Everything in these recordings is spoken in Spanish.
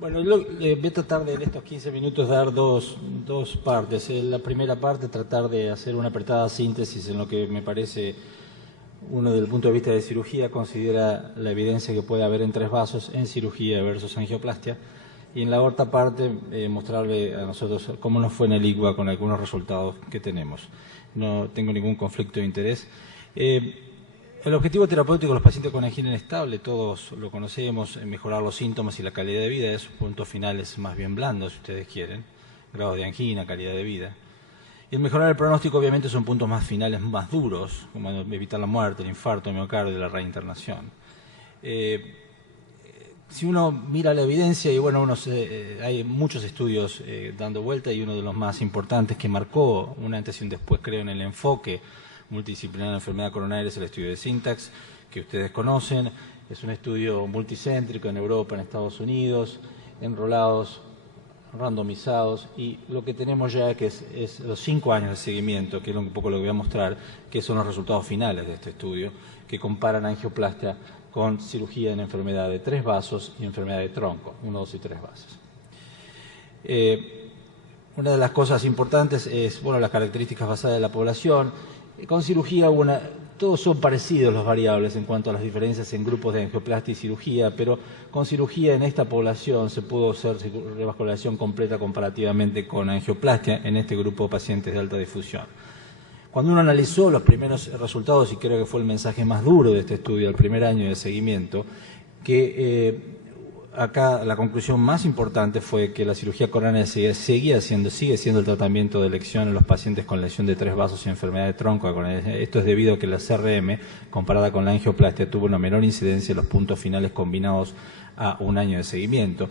Bueno, voy a tratar de en estos 15 minutos dar dos partes. La primera parte, tratar de hacer una apretada síntesis en lo que me parece uno, desde el punto de vista de cirugía, considera la evidencia que puede haber en tres vasos en cirugía versus angioplastia. Y en la otra parte, mostrarle a nosotros cómo nos fue en el IGUA con algunos resultados que tenemos. No tengo ningún conflicto de interés. El objetivo terapéutico de los pacientes con angina inestable, todos lo conocemos, mejorar los síntomas y la calidad de vida. Esos puntos finales más bien blandos, si ustedes quieren, grado de angina, calidad de vida. Y el mejorar el pronóstico, obviamente, son puntos más finales, más duros, como evitar la muerte, el infarto, el miocardio y la reinternación. Si uno mira la evidencia, y bueno, hay muchos estudios dando vuelta, y uno de los más importantes que marcó un antes y un después, creo, en el enfoque multidisciplinar de la enfermedad coronaria es el estudio de SYNTAX, que ustedes conocen. Es un estudio multicéntrico en Europa, en Estados Unidos, enrolados, randomizados, y lo que tenemos ya que es los 5 años de seguimiento, que es un poco lo que voy a mostrar, que son los resultados finales de este estudio, que comparan angioplastia con cirugía en enfermedad de 3 vasos y enfermedad de tronco, 1, 2 y 3 vasos. Una de las cosas importantes es, bueno, las características basadas de la población. Con cirugía, todos son parecidos los variables en cuanto a las diferencias en grupos de angioplastia y cirugía, pero con cirugía en esta población se pudo hacer revascularización completa comparativamente con angioplastia en este grupo de pacientes de alta difusión. Cuando uno analizó los primeros resultados, y creo que fue el mensaje más duro de este estudio, el primer año de seguimiento, que acá la conclusión más importante fue que la cirugía coronaria sigue siendo el tratamiento de elección en los pacientes con lesión de 3 vasos y enfermedad de tronco. Esto es debido a que la CRM, comparada con la angioplastia, tuvo una menor incidencia en los puntos finales combinados a un año de seguimiento.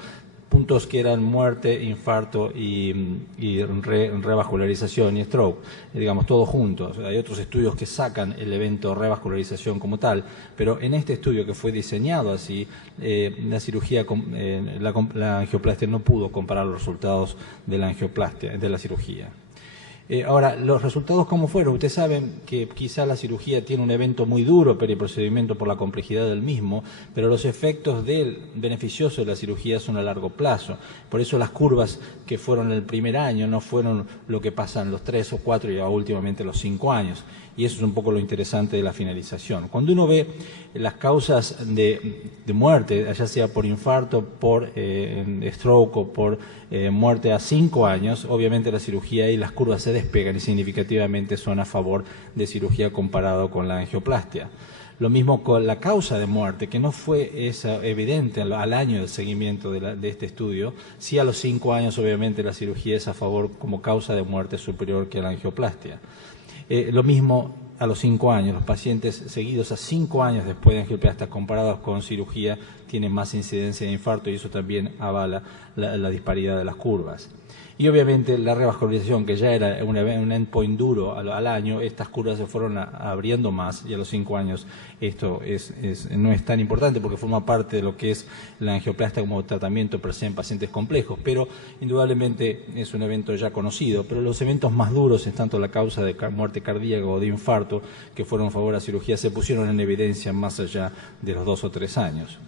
Puntos que eran muerte, infarto y revascularización y stroke, digamos, todos juntos. Hay otros estudios que sacan el evento revascularización como tal, pero en este estudio, que fue diseñado así, la angioplastia no pudo comparar los resultados de la cirugía. Ahora, los resultados, ¿cómo fueron? Ustedes saben que quizá la cirugía tiene un evento muy duro, pero el procedimiento por la complejidad del mismo, pero los efectos beneficiosos de la cirugía son a largo plazo. Por eso las curvas que fueron el primer año no fueron lo que pasan los 3 o 4 y últimamente los 5 años. Y eso es un poco lo interesante de la finalización. Cuando uno ve las causas de muerte, ya sea por infarto, por stroke o por muerte a 5 años, obviamente la cirugía y las curvas se despegan y significativamente son a favor de cirugía comparado con la angioplastia. Lo mismo con la causa de muerte, que no fue evidente al año del seguimiento de este estudio. Sí, a los 5 años, obviamente, la cirugía es a favor como causa de muerte superior que la angioplastia. Lo mismo a los 5 años, los pacientes seguidos a 5 años después de angioplastia comparados con cirugía tienen más incidencia de infarto, y eso también avala la disparidad de las curvas. Y obviamente la revascularización, que ya era un endpoint duro al año, estas curvas se fueron abriendo más, y a los 5 años esto no es tan importante porque forma parte de lo que es la angioplastia como tratamiento per se en pacientes complejos, pero indudablemente es un evento ya conocido. Pero los eventos más duros, en tanto la causa de muerte cardíaca o de infarto, que fueron a favor de la cirugía, se pusieron en evidencia más allá de los 2 o 3 años.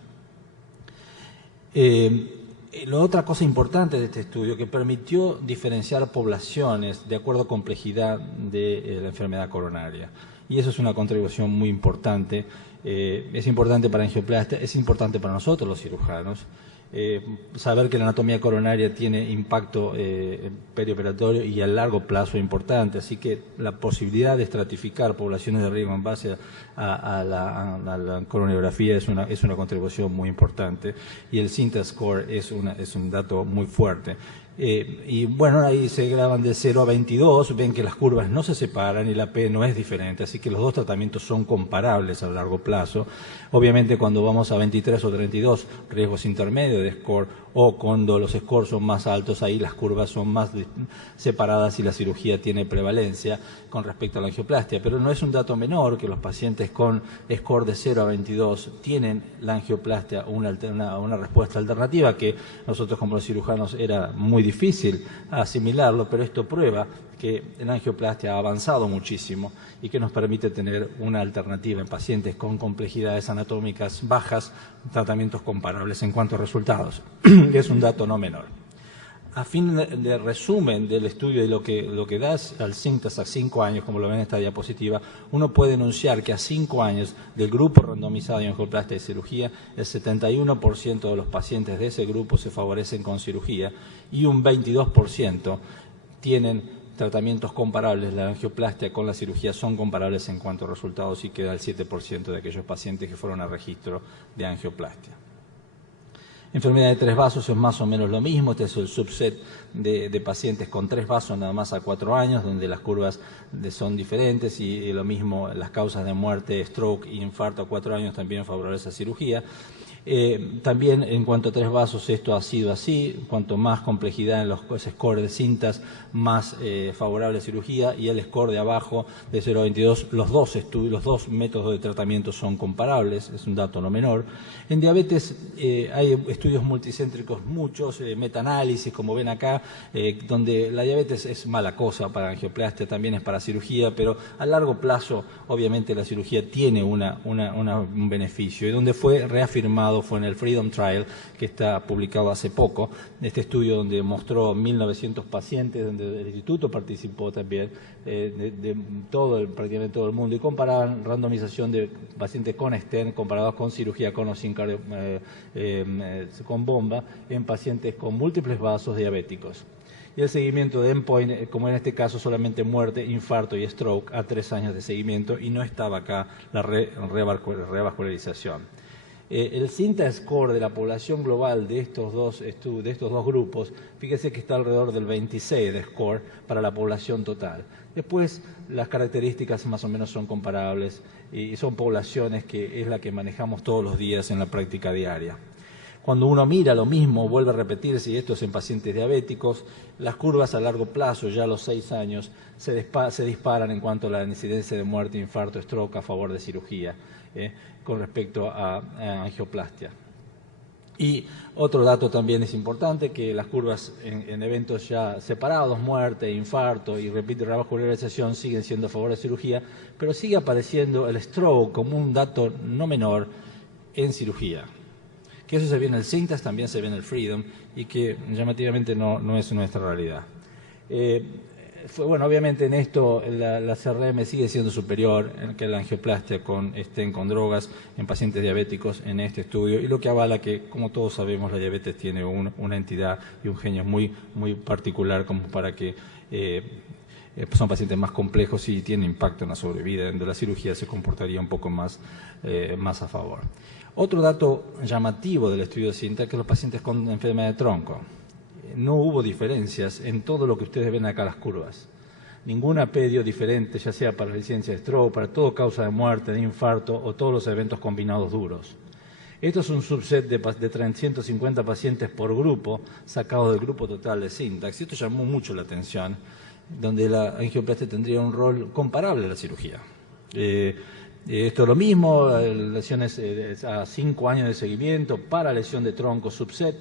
La otra cosa importante de este estudio, que permitió diferenciar poblaciones de acuerdo a complejidad de la enfermedad coronaria. Y eso es una contribución muy importante. Es importante para angioplastia, es importante para nosotros los cirujanos. Saber que la anatomía coronaria tiene impacto perioperatorio y a largo plazo importante, así que la posibilidad de estratificar poblaciones de riesgo en base a la coronariografía es una contribución muy importante, y el SYNTAX score es un dato muy fuerte. Y bueno, ahí se graban de 0 a 22, ven que las curvas no se separan y la P no es diferente, así que los dos tratamientos son comparables a largo plazo. Obviamente cuando vamos a 23 o 32, riesgos intermedios de score, o cuando los scores son más altos, ahí las curvas son más separadas y la cirugía tiene prevalencia con respecto a la angioplastia. Pero no es un dato menor que los pacientes con score de 0 a 22 tienen la angioplastia una respuesta alternativa, que nosotros como los cirujanos era muy difícil asimilarlo, pero esto prueba que la angioplastia ha avanzado muchísimo y que nos permite tener una alternativa en pacientes con complejidades anatómicas bajas, tratamientos comparables en cuanto a resultados. Es un dato no menor. A fin de resumen del estudio y lo que da al SINTAX a 5 años, como lo ven en esta diapositiva, uno puede enunciar que a 5 años del grupo randomizado de angioplastia y cirugía, el 71% de los pacientes de ese grupo se favorecen con cirugía y un 22% tienen tratamientos comparables. La angioplastia con la cirugía son comparables en cuanto a resultados y queda el 7% de aquellos pacientes que fueron a registro de angioplastia. Enfermedad de 3 vasos es más o menos lo mismo. Este es el subset de pacientes con 3 vasos nada más a 4 años, donde las curvas son diferentes y lo mismo las causas de muerte, stroke y infarto a 4 años también favorables a cirugía. También en cuanto a 3 vasos esto ha sido así, cuanto más complejidad en los scores de cintas, más favorable a cirugía, y el score de abajo de 0 a 22, los dos métodos de tratamiento son comparables, es un dato no menor. En diabetes hay estudios multicéntricos muchos, metaanálisis como ven acá, donde la diabetes es mala cosa para angioplastia, también es para cirugía, pero a largo plazo obviamente la cirugía tiene un beneficio, y donde fue reafirmado fue en el Freedom Trial, que está publicado hace poco, este estudio donde mostró 1.900 pacientes, donde el instituto participó también, prácticamente todo el mundo, y comparaban randomización de pacientes con stent comparados con cirugía con o sin con bomba en pacientes con múltiples vasos diabéticos. Y el seguimiento de endpoint, como en este caso solamente muerte, infarto y stroke a 3 años de seguimiento, y no estaba acá la revascularización. El SINTA score de la población global de estos dos grupos, fíjese que está alrededor del 26 de score para la población total. Después las características más o menos son comparables y son poblaciones que es la que manejamos todos los días en la práctica diaria. Cuando uno mira lo mismo, vuelve a repetirse, y esto es en pacientes diabéticos, las curvas a largo plazo, ya a los 6 años, se disparan en cuanto a la incidencia de muerte, infarto, stroke a favor de cirugía, con respecto a angioplastia. Y otro dato también es importante, que las curvas en eventos ya separados, muerte, infarto y revascularización, siguen siendo a favor de cirugía, pero sigue apareciendo el stroke como un dato no menor en cirugía. Que eso se ve en el SINTAX, también se ve en el Freedom, y que llamativamente no es nuestra realidad. Bueno, obviamente en esto la CRM sigue siendo superior que la angioplastia con drogas en pacientes diabéticos en este estudio, y lo que avala que, como todos sabemos, la diabetes tiene una entidad y un genio muy particular como para que son pacientes más complejos y tienen impacto en la sobrevida, donde la cirugía se comportaría un poco más a favor. Otro dato llamativo del estudio de SINTA es que los pacientes con enfermedad de tronco, no hubo diferencias en todo lo que ustedes ven acá las curvas. Ninguna pedio diferente, ya sea para la incidencia de stroke, para todo causa de muerte, de infarto o todos los eventos combinados duros. Esto es un subset de 350 pacientes por grupo, sacados del grupo total de SINTAX. Y esto llamó mucho la atención, donde la angioplastia tendría un rol comparable a la cirugía. Esto es lo mismo, lesiones a 5 años de seguimiento para lesión de tronco subset,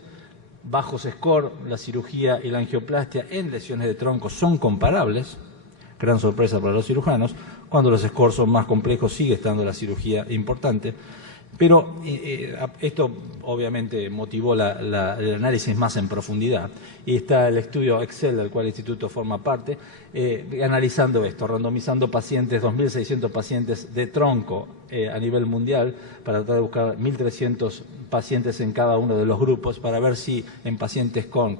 bajos score, la cirugía y la angioplastia en lesiones de tronco son comparables, gran sorpresa para los cirujanos. Cuando los scores son más complejos sigue estando la cirugía importante, pero esto obviamente motivó el análisis más en profundidad, y está el estudio Excel del cual el instituto forma parte, analizando esto, randomizando pacientes, 2.600 pacientes de tronco a nivel mundial, para tratar de buscar 1.300 pacientes en cada uno de los grupos, para ver si en pacientes con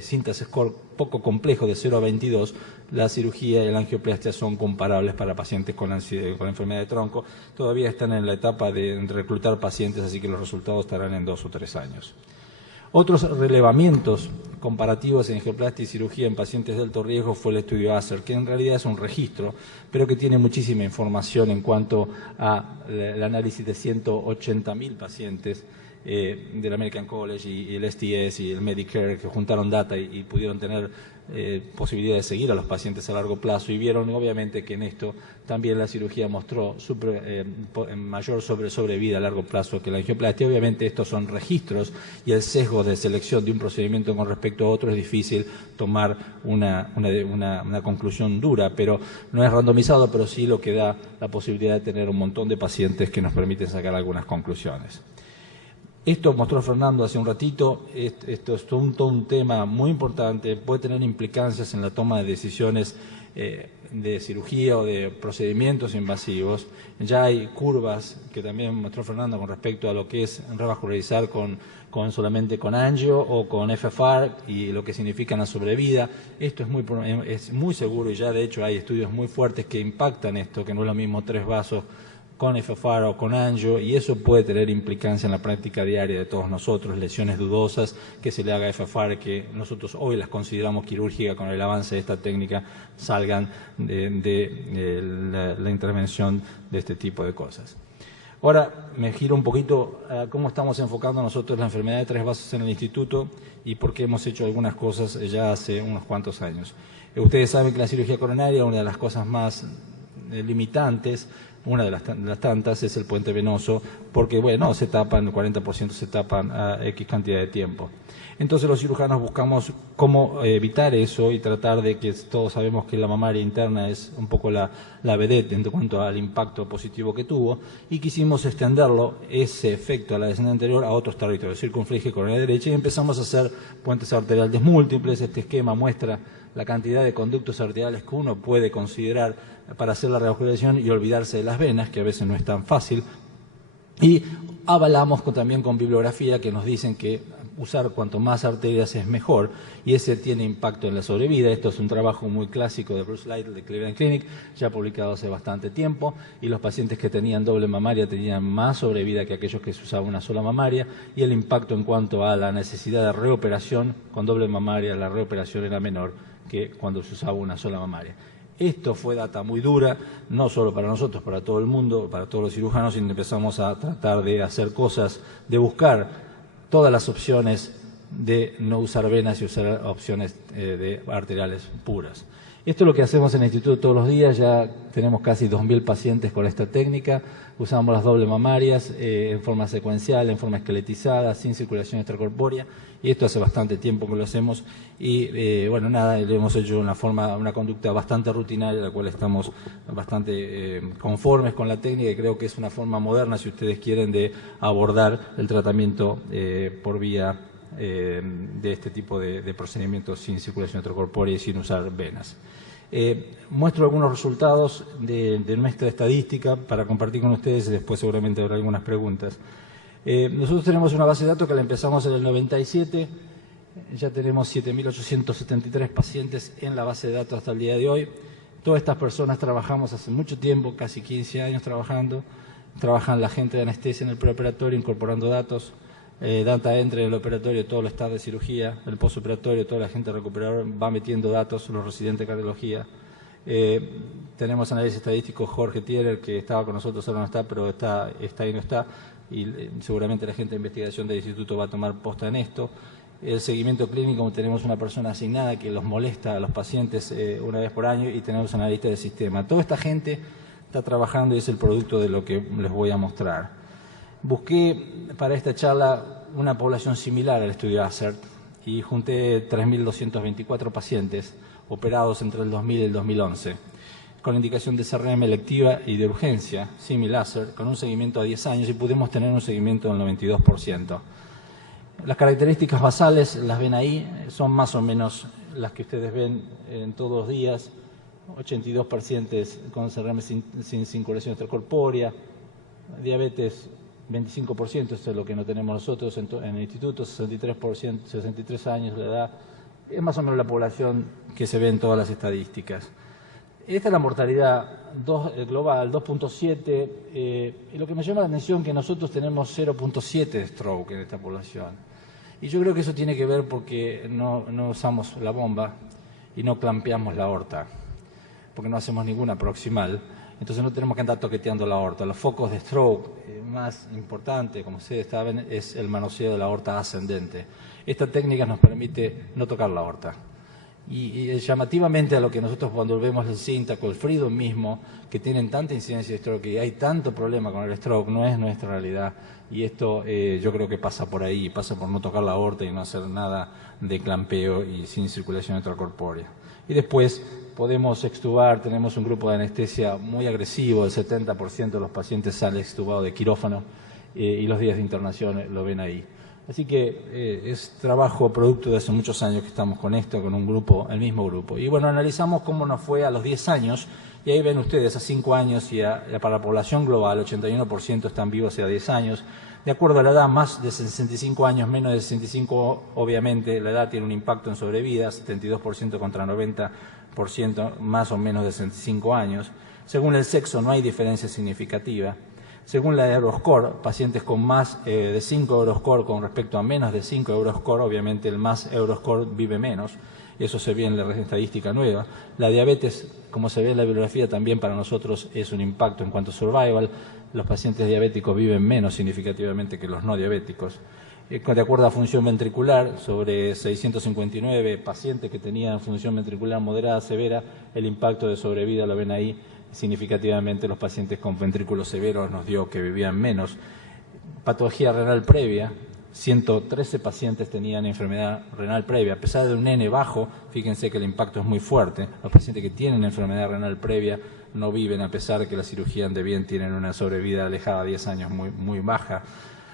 SINTAX score poco complejo de 0 a 22, la cirugía y la angioplastia son comparables para pacientes con enfermedad de tronco. Todavía están en la etapa de reclutar pacientes, así que los resultados estarán en 2 o 3 años. Otros relevamientos comparativos en angioplastia y cirugía en pacientes de alto riesgo fue el estudio ACER, que en realidad es un registro, pero que tiene muchísima información en cuanto al análisis de 180.000 pacientes del American College y el STS y el Medicare, que juntaron data y pudieron tener posibilidad de seguir a los pacientes a largo plazo, y vieron obviamente que en esto también la cirugía mostró mayor sobrevida a largo plazo que la angioplastia. Obviamente estos son registros y el sesgo de selección de un procedimiento con respecto a otro es difícil tomar una conclusión dura, pero no es randomizado, pero sí lo que da la posibilidad de tener un montón de pacientes que nos permiten sacar algunas conclusiones. Esto mostró Fernando hace un ratito, esto es todo un tema muy importante, puede tener implicancias en la toma de decisiones de cirugía o de procedimientos invasivos. Ya hay curvas que también mostró Fernando con respecto a lo que es revascularizar solamente con angio o con FFR y lo que significa en la sobrevida. Esto es muy seguro y ya de hecho hay estudios muy fuertes que impactan esto, que no es lo mismo 3 vasos con FFR o con angio, y eso puede tener implicancia en la práctica diaria de todos nosotros, lesiones dudosas, que se le haga FFR, que nosotros hoy las consideramos quirúrgicas con el avance de esta técnica, salgan de la intervención de este tipo de cosas. Ahora me giro un poquito a cómo estamos enfocando nosotros la enfermedad de 3 vasos en el instituto y por qué hemos hecho algunas cosas ya hace unos cuantos años. Ustedes saben que la cirugía coronaria, una de las cosas más limitantes, una de las tantas, es el puente venoso, porque bueno, se tapan, el 40% se tapan a X cantidad de tiempo. Entonces los cirujanos buscamos cómo evitar eso y tratar de que todos sabemos que la mamaria interna es un poco la vedette en cuanto al impacto positivo que tuvo, y quisimos extenderlo, ese efecto a la descendente anterior, a otros territorios, circunfleje, coronaria derecha, y empezamos a hacer puentes arteriales múltiples. Este esquema muestra la cantidad de conductos arteriales que uno puede considerar para hacer la revascularización y olvidarse de las venas, que a veces no es tan fácil. Y avalamos también con bibliografía que nos dicen que usar cuanto más arterias es mejor, y ese tiene impacto en la sobrevida. Esto es un trabajo muy clásico de Bruce Lytle de Cleveland Clinic, ya publicado hace bastante tiempo, y los pacientes que tenían doble mamaria tenían más sobrevida que aquellos que se usaban una sola mamaria, y el impacto en cuanto a la necesidad de reoperación con doble mamaria, la reoperación era menor que cuando se usaba una sola mamaria. Esto fue data muy dura, no solo para nosotros, para todo el mundo, para todos los cirujanos, y empezamos a tratar de hacer cosas, de buscar todas las opciones de no usar venas y usar opciones de arteriales puras. Esto es lo que hacemos en el instituto todos los días, ya tenemos casi 2.000 pacientes con esta técnica, usamos las doble mamarias en forma secuencial, en forma esqueletizada, sin circulación extracorpórea, y esto hace bastante tiempo que lo hacemos, y bueno, nada, lo hemos hecho de una conducta bastante rutinaria, la cual estamos bastante conformes con la técnica, y creo que es una forma moderna, si ustedes quieren, de abordar el tratamiento por vía de este tipo de procedimientos sin circulación extracorpórea y sin usar venas. Muestro algunos resultados de nuestra estadística para compartir con ustedes, y después seguramente habrá algunas preguntas. Nosotros tenemos una base de datos que la empezamos en el 97, ya tenemos 7.873 pacientes en la base de datos hasta el día de hoy. Todas estas personas trabajamos hace mucho tiempo, casi 15 años trabajando, trabajan la gente de anestesia en el preoperatorio incorporando datos, data entry en el operatorio, todo el staff de cirugía, el postoperatorio, toda la gente recuperadora va metiendo datos, los residentes de cardiología. Tenemos análisis estadístico Jorge Thierer, que estaba con nosotros, ahora no está, pero está y no está, y seguramente la gente de investigación del instituto va a tomar posta en esto. El seguimiento clínico, tenemos una persona asignada que los molesta a los pacientes una vez por año, y tenemos analista de sistema. Toda esta gente está trabajando y es el producto de lo que les voy a mostrar. Busqué para esta charla una población similar al estudio ACERT y junté 3.224 pacientes operados entre el 2000 y el 2011, con indicación de CRM electiva y de urgencia, similar, con un seguimiento a 10 años, y pudimos tener un seguimiento del 92%. Las características basales las ven ahí, son más o menos las que ustedes ven en todos los días: 82 pacientes con CRM sin circulación extracorpórea, diabetes 25%, esto es lo que no tenemos nosotros en el instituto, 63%, 63 años de edad, es más o menos la población que se ve en todas las estadísticas. Esta es la mortalidad global, 2.7, y lo que me llama la atención es que nosotros tenemos 0.7 de stroke en esta población. Y yo creo que eso tiene que ver porque no usamos la bomba y no clampeamos la aorta, porque no hacemos ninguna proximal. Entonces no tenemos que andar toqueteando la aorta. Los focos de stroke más importante, como ustedes saben, es el manoseo de la aorta ascendente. Esta técnica nos permite no tocar la aorta. Y llamativamente a lo que nosotros cuando vemos el Syntac o el Freedom mismo, que tienen tanta incidencia de stroke y hay tanto problema con el stroke, no es nuestra realidad. Y esto yo creo que pasa por ahí, pasa por no tocar la aorta y no hacer nada de clampeo y sin circulación extracorpórea. Y después podemos extubar, tenemos un grupo de anestesia muy agresivo, el 70% de los pacientes sale extubado de quirófano y los días de internación lo ven ahí. Así que es trabajo producto de hace muchos años que estamos con esto, con un grupo, el mismo grupo. Y bueno, analizamos cómo nos fue a los 10 años, y ahí ven ustedes a 5 años y para la población global, 81% están vivos a 10 años. De acuerdo a la edad, más de 65 años, menos de 65, obviamente la edad tiene un impacto en sobrevida, 72% contra 90%, más o menos de 65 años. Según el sexo no hay diferencia significativa. Según la Euroscore, pacientes con más de 5 Euroscore con respecto a menos de 5 Euroscore, obviamente el más Euroscore vive menos, eso se ve en la estadística nueva. La diabetes, como se ve en la bibliografía, también para nosotros es un impacto en cuanto a survival. Los pacientes diabéticos viven menos significativamente que los no diabéticos. De acuerdo a función ventricular, sobre 659 pacientes que tenían función ventricular moderada severa, el impacto de sobrevida lo ven ahí. Significativamente los pacientes con ventrículos severos nos dio que vivían menos. Patología renal previa, 113 pacientes tenían enfermedad renal previa. A pesar de un N bajo, fíjense que el impacto es muy fuerte. Los pacientes que tienen enfermedad renal previa no viven, a pesar de que la cirugía de bien tienen una sobrevida alejada a 10 años muy baja.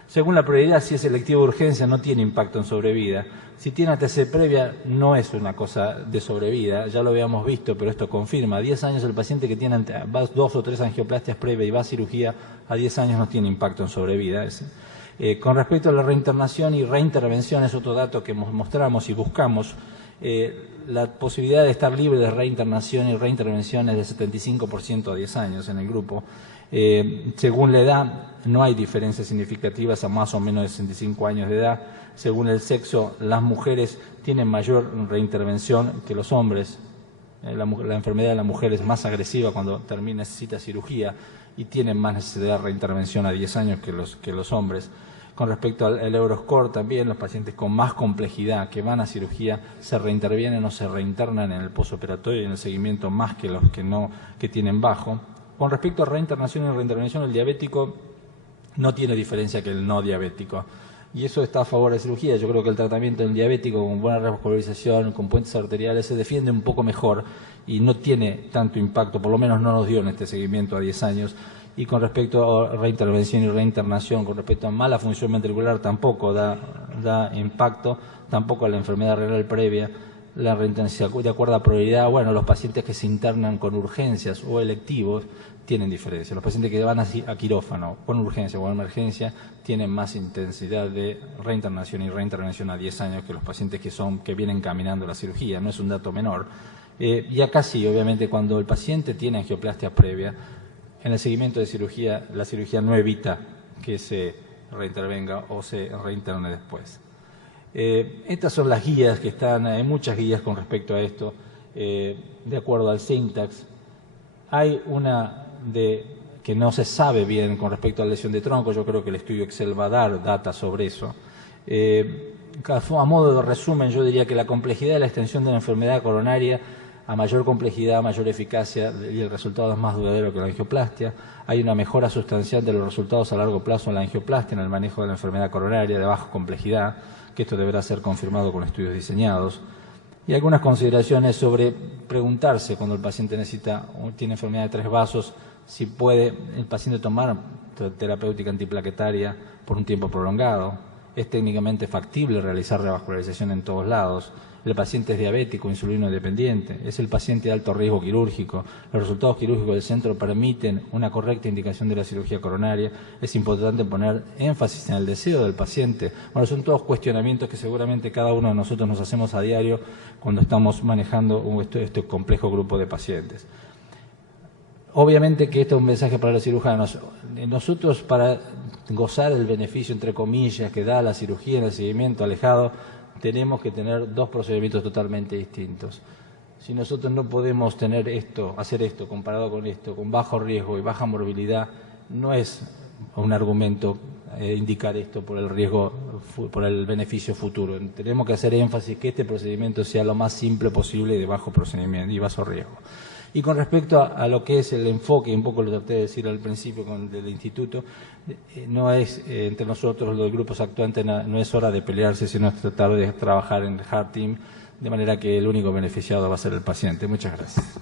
Según la prioridad, si es electivo de urgencia, no tiene impacto en sobrevida. Si tiene ATC previa, no es una cosa de sobrevida, ya lo habíamos visto, pero esto confirma. A 10 años el paciente que tiene 2 o 3 angioplastias previas y va a cirugía, a 10 años no tiene impacto en sobrevida. Con respecto a la reinternación y reintervención, es otro dato que mostramos y buscamos. La posibilidad de estar libre de reinternación y reintervención es del 75% a 10 años en el grupo. Según la edad, no hay diferencias significativas a más o menos de 65 años de edad. Según el sexo, las mujeres tienen mayor reintervención que los hombres. La enfermedad de la mujer es más agresiva cuando necesita cirugía y tienen más necesidad de reintervención a 10 años que los hombres. Con respecto al Euroscore también, los pacientes con más complejidad que van a cirugía se reintervienen o se reinternan en el posoperatorio y en el seguimiento más que los que tienen bajo. Con respecto a reinternación y reintervención, el diabético no tiene diferencia que el no diabético. Y eso está a favor de la cirugía. Yo creo que el tratamiento del diabético con buena revascularización, con puentes arteriales, se defiende un poco mejor y no tiene tanto impacto, por lo menos no nos dio en este seguimiento a 10 años. Y con respecto a reintervención y reinternación, con respecto a mala función ventricular, tampoco da impacto, tampoco a la enfermedad renal previa. La reintervención, de acuerdo a prioridad, bueno, los pacientes que se internan con urgencias o electivos tienen diferencia. Los pacientes que van a quirófano con urgencia o emergencia tienen más intensidad de reinternación y reintervención a 10 años que los pacientes que vienen caminando la cirugía. No es un dato menor. Y acá sí, obviamente, cuando el paciente tiene angioplastia previa, en el seguimiento de cirugía, la cirugía no evita que se reintervenga o se reinterne después. Estas son las guías que están, hay muchas guías con respecto a esto, de acuerdo al Syntax. Hay una que no se sabe bien con respecto a la lesión de tronco, yo creo que el estudio Excel va a dar data sobre eso. A modo de resumen, yo diría que la complejidad de la extensión de la enfermedad coronaria, a mayor complejidad, mayor eficacia, y el resultado es más duradero que la angioplastia. Hay una mejora sustancial de los resultados a largo plazo en la angioplastia, en el manejo de la enfermedad coronaria de baja complejidad, que esto deberá ser confirmado con estudios diseñados. Y algunas consideraciones sobre preguntarse cuando el paciente tiene enfermedad de 3 vasos, si puede el paciente tomar terapéutica antiplaquetaria por un tiempo prolongado. Es técnicamente factible realizar revascularización en todos lados. El paciente es diabético, insulino dependiente, es el paciente de alto riesgo quirúrgico. Los resultados quirúrgicos del centro permiten una correcta indicación de la cirugía coronaria. Es importante poner énfasis en el deseo del paciente. Bueno, son todos cuestionamientos que seguramente cada uno de nosotros nos hacemos a diario cuando estamos manejando este complejo grupo de pacientes. Obviamente que esto es un mensaje para los cirujanos. Nosotros, para gozar el beneficio, entre comillas, que da la cirugía en el seguimiento alejado, tenemos que tener 2 procedimientos totalmente distintos. Si nosotros no podemos tener esto, hacer esto, comparado con esto, con bajo riesgo y baja morbilidad, no es un argumento indicar esto por el riesgo, por el beneficio futuro. Tenemos que hacer énfasis que este procedimiento sea lo más simple posible y de bajo procedimiento y bajo riesgo. Y con respecto a lo que es el enfoque, un poco lo traté de decir al principio del instituto, no es entre nosotros los grupos actuantes, no es hora de pelearse, sino es tratar de trabajar en el Heart Team, de manera que el único beneficiado va a ser el paciente. Muchas gracias.